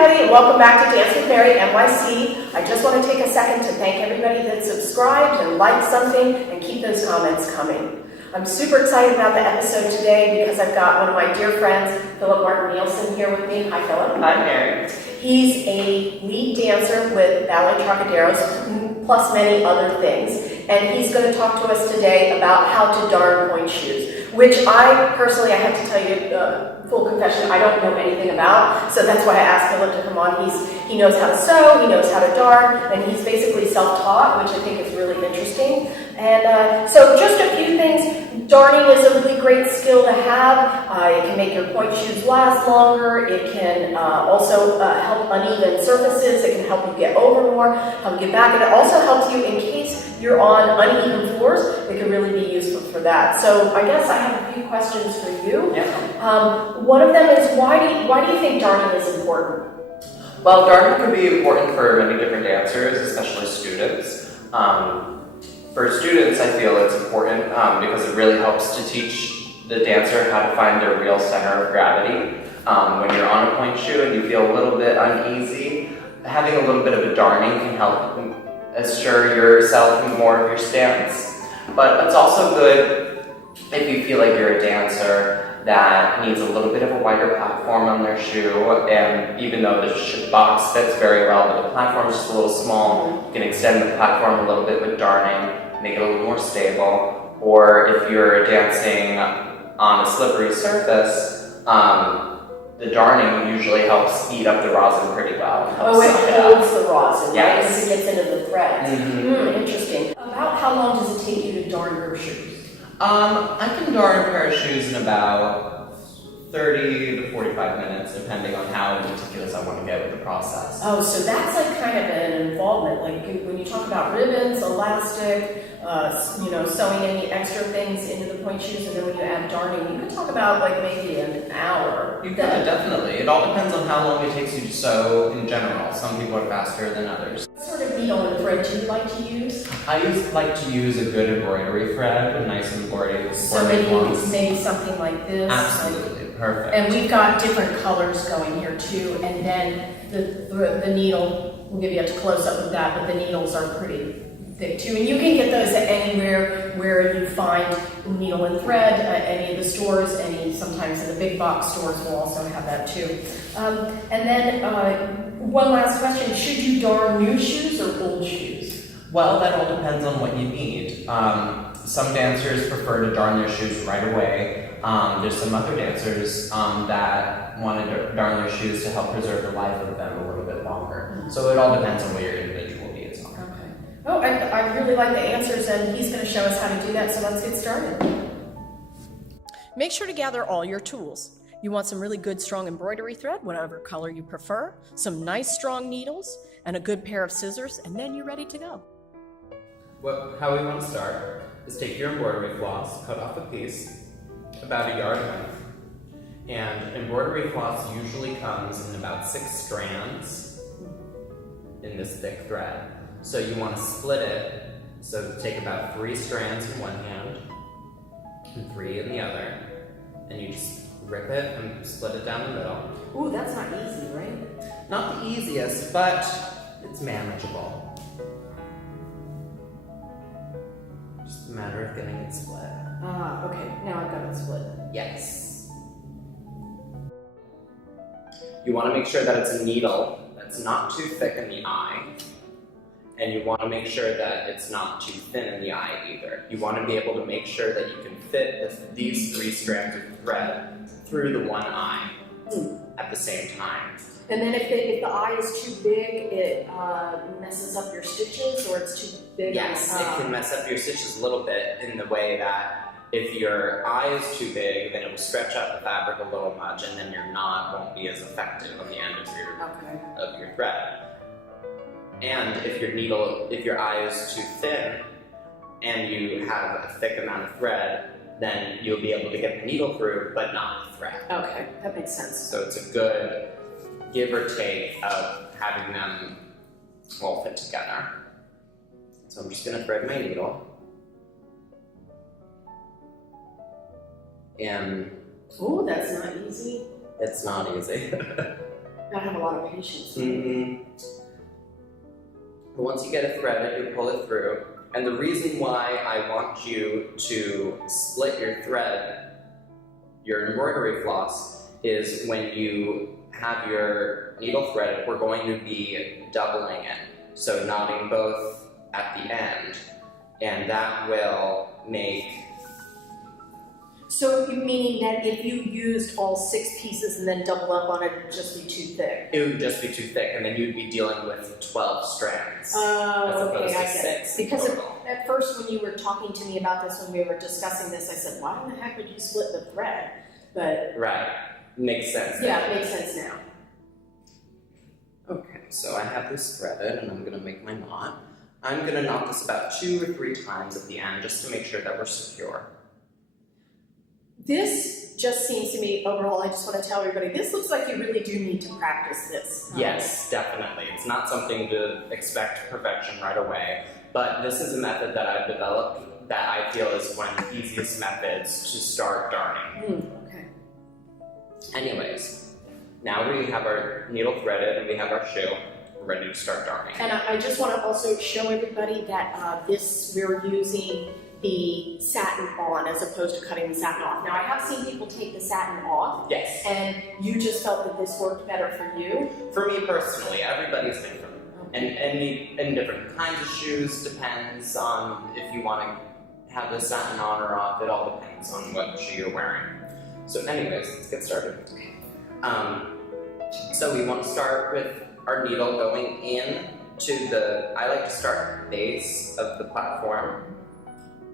everybody, and welcome back to Dancewithmary NYC. I just want to take a second to thank everybody that subscribed and liked something and keep those comments coming. I'm super excited about the episode today because I've got one of my dear friends, Philip Martin Nielsen, here with me. Hi, Philip. Hi, Mary. He's a lead dancer with Ballet Trocadero, plus many other things. And he's going to talk to us today about how to darn pointe shoes, which I personally, I have to tell you, full confession, I don't know anything about. So that's why I asked Philip to come on. He knows how to sew, he knows how to darn, and he's basically self-taught, which I think is really interesting. And so just a few things. Darning is a really great skill to have. It can make your pointe shoes last longer. It can also help uneven surfaces. It can help you get over more, help you get back. And it also helps you in case you're on uneven floors. It can really be useful for that. So I guess I have a few questions for you. Yeah. One of them is why do you think darning is important? Well, darning can be important for many different dancers, especially students. For students, I feel it's important because it really helps to teach the dancer how to find their real center of gravity. When you're on a pointe shoe and you feel a little bit uneasy, having a little bit of a darning can help assure yourself more of your stance. But it's also good if you feel like you're a dancer that needs a little bit of a wider platform on their shoe, and even though the box fits very well, but the platform is just a little small, you can extend the platform a little bit with darning, make it a little more stable. Or if you're dancing on a slippery surface, the darning usually helps speed up the rosin pretty well. It holds the rosin, yes. Right? Because it gets into the threads. Interesting. About how long does it take you to darn your shoes? I can darn a pair of shoes in about 30 to 45 minutes, depending on how meticulous I want to get with the process. Oh, so that's like kind of an involvement. Like when you talk about ribbons, elastic, sewing any extra things into the pointe shoes, and then when you add darning, you can talk about like maybe an hour. You can, definitely. It all depends on how long it takes you to sew in general. Some people are faster than others. What sort of needle and thread do you like to use? I like to use a good embroidery thread with nice embroidery. So maybe something like this. Absolutely, perfect. And we've got different colors going here too, and then the needle, we'll give you a close up with that, but the needles are pretty thick too. And you can get those at anywhere where you find needle and thread, any of the stores, sometimes in the big box stores will also have that too. And then one last question, should you darn new shoes or old shoes? Well, that all depends on what you need. Some dancers prefer to darn their shoes right away. There's some other dancers that want to darn their shoes to help preserve the life of them a little bit longer. So it all depends on what your individual needs are. Okay. Oh, I really like the answers, and he's going to show us how to do that, so let's get started. Make sure to gather all your tools. You want some really good strong embroidery thread, whatever color you prefer, some nice strong needles, and a good pair of scissors, and then you're ready to go. How we want to start is take your embroidery floss, cut off a piece about a yard length, and embroidery floss usually comes in about 6 strands in this thick thread. So you want to split it, so take about 3 strands in one hand and 3 in the other, and you just rip it and split it down the middle. Ooh, that's not easy, right? Not the easiest, but it's manageable. Just a matter of getting it split. Ah, okay. Now I've got it split. Yes. You want to make sure that it's a needle that's not too thick in the eye, and you want to make sure that it's not too thin in the eye either. You want to be able to make sure that you can fit these 3 strands of thread through the one eye at the same time. And then if the eye is too big, it messes up your stitches, or it's too big? Yes, it can mess up your stitches a little bit in the way that if your eye is too big, then it will stretch out the fabric a little much, and then your knot won't be as effective on the end of your thread. And if your eye is too thin, and you have a thick amount of thread, then you'll be able to get the needle through, but not the thread. Okay, that makes sense. So it's a good give or take of having them all fit together. So I'm just going to thread my needle. And ooh, that's not easy. it's not easy. Gotta have a lot of patience. But once you get it threaded, you pull it through. And the reason why I want you to split your thread, your embroidery floss, is when you have your needle threaded, we're going to be doubling it. So knotting both at the end, and that will make... So you're meaning that if you used all 6 pieces and then double up on it, it would just be too thick? It would just be too thick, and then you'd be dealing with 12 strands. Oh, okay, I get it. 6 Because total. at first when you were talking to me about this, when we were discussing this, I said, why in the heck would you split the thread? But... Right. Makes sense. Yeah, it makes sense now. Okay, so I have this threaded, and I'm going to make my knot. I'm going to knot this about 2 or 3 times at the end, just to make sure that we're secure. This just seems to me, overall, I just want to tell everybody, this looks like you really do need to practice this. Yes, definitely. It's not something to expect perfection right away, but this is a method that I've developed that I feel is one of the easiest methods to start darning. Okay. Anyways, now we have our needle threaded and we have our shoe. We're ready to start darning. And I just want to also show everybody that we're using the satin on as opposed to cutting the satin off. Now I have seen people take the satin off. Yes. And you just felt that this worked better for you? For me personally, everybody's different. Okay. And different kinds of shoes, depends on if you want to have the satin on or off. It all depends on what shoe you're wearing. So anyways, let's get started. So we want to start with our needle going in to I like to start at the base of the platform.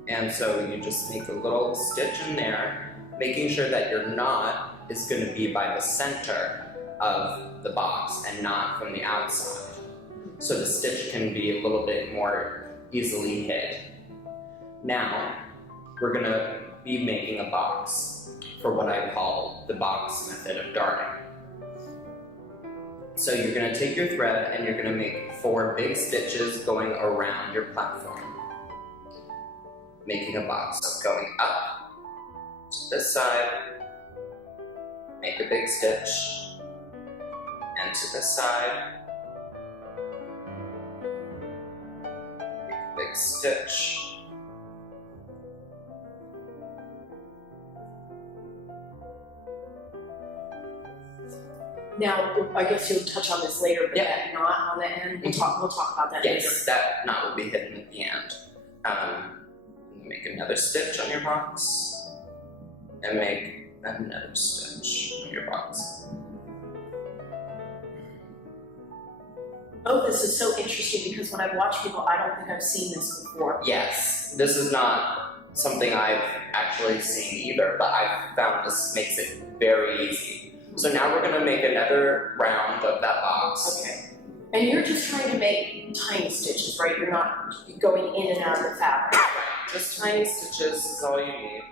And so you just make a little stitch in there, making sure that your knot is going to be by the center of the box and not from the outside. So the stitch can be a little bit more easily hid. Now, we're going to be making a box for what I call the box method of darning. So you're going to take your thread and you're going to make 4 big stitches going around your platform, making a box. So going up to this side, make a big stitch, and to this side, make a big stitch, Now, I guess you'll touch on this later, but Yep. that knot on the end, we'll talk about that later. Yes, that knot will be hidden at the end. Make another stitch on your box, and make another stitch on your box. Oh, this is so interesting because when I watch people, I don't think I've seen this before. Yes, this is not something I've actually seen either, but I've found this makes it very easy. So now we're going to make another round of that box. Okay. And you're just trying to make tiny stitches, right? You're not going in and out of the fabric. Right, just tiny stitches is all you need.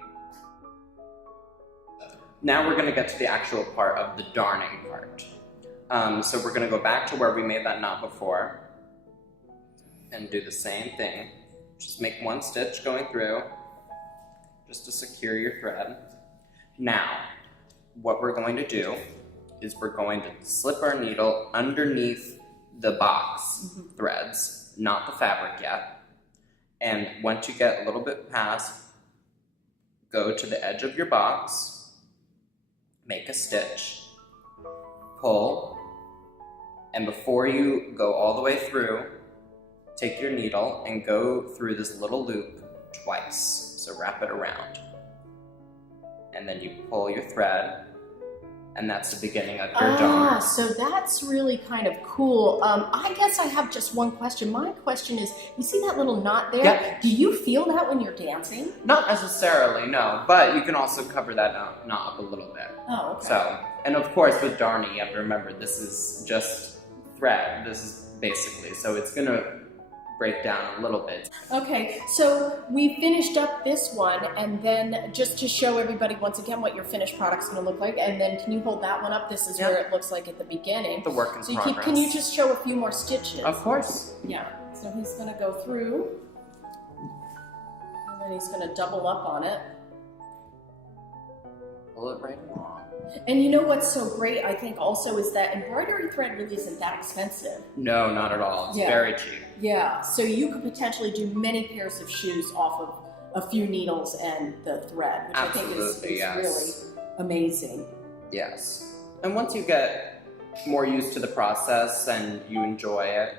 Now we're going to get to the actual part of the darning part. So we're going to go back to where we made that knot before and do the same thing. Just make 1 stitch going through just to secure your thread. Now, what we're going to do is we're going to slip our needle underneath the box threads, not the fabric yet. And once you get a little bit past, go to the edge of your box, make a stitch, pull, and before you go all the way through, take your needle and go through this little loop twice. So wrap it around. And then you pull your thread, and that's the beginning of your darn. So that's really kind of cool. I guess I have just one question. My question is, you see that little knot there? Yep. Do you feel that when you're dancing? Not necessarily, no, but you can also cover that knot up a little bit. Oh, okay. So, and of course with darning, you have to remember this is just thread. This is basically, so it's gonna break down a little bit. Okay, so we finished up this one, and then just to show everybody once again what your finished product's going to look like, and then can you hold that one up? This is where it looks like at the beginning. The work in progress. Can you just show a few more stitches? Of course. Yeah, so he's going to go through, and then he's going to double up on it. Pull it right along. And you know what's so great, I think, also is that embroidery thread really isn't that expensive. No, not at all. It's Yeah. very cheap. Yeah, so you could potentially do many pairs of shoes off of a few needles and the thread, which Absolutely, I think is yes. really amazing. Yes. And once you get more used to the process and you enjoy it,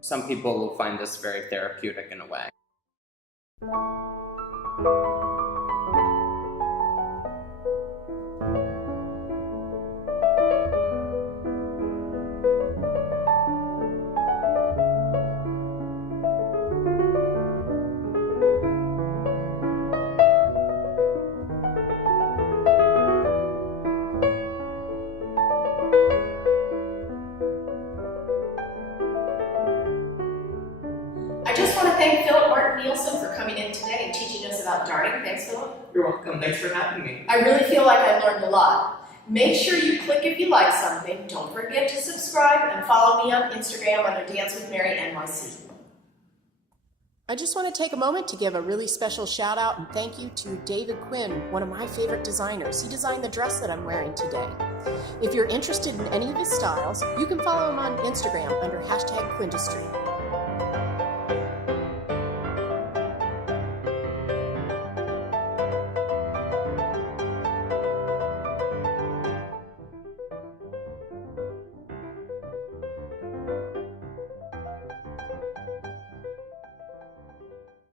some people will find this very therapeutic in a way. I just want to thank Philip Martin Nielsen for coming in today and teaching us about darning. Thanks, Philip. You're welcome. Thanks for having me. I really feel like I learned a lot. Make sure you click if you like something. Don't forget to subscribe and follow me on Instagram under Dancewithmary NYC. I just want to take a moment to give a really special shout out and thank you to David Quinn, one of my favorite designers. He designed the dress that I'm wearing today. If you're interested in any of his styles, you can follow him on Instagram under #quinndustry.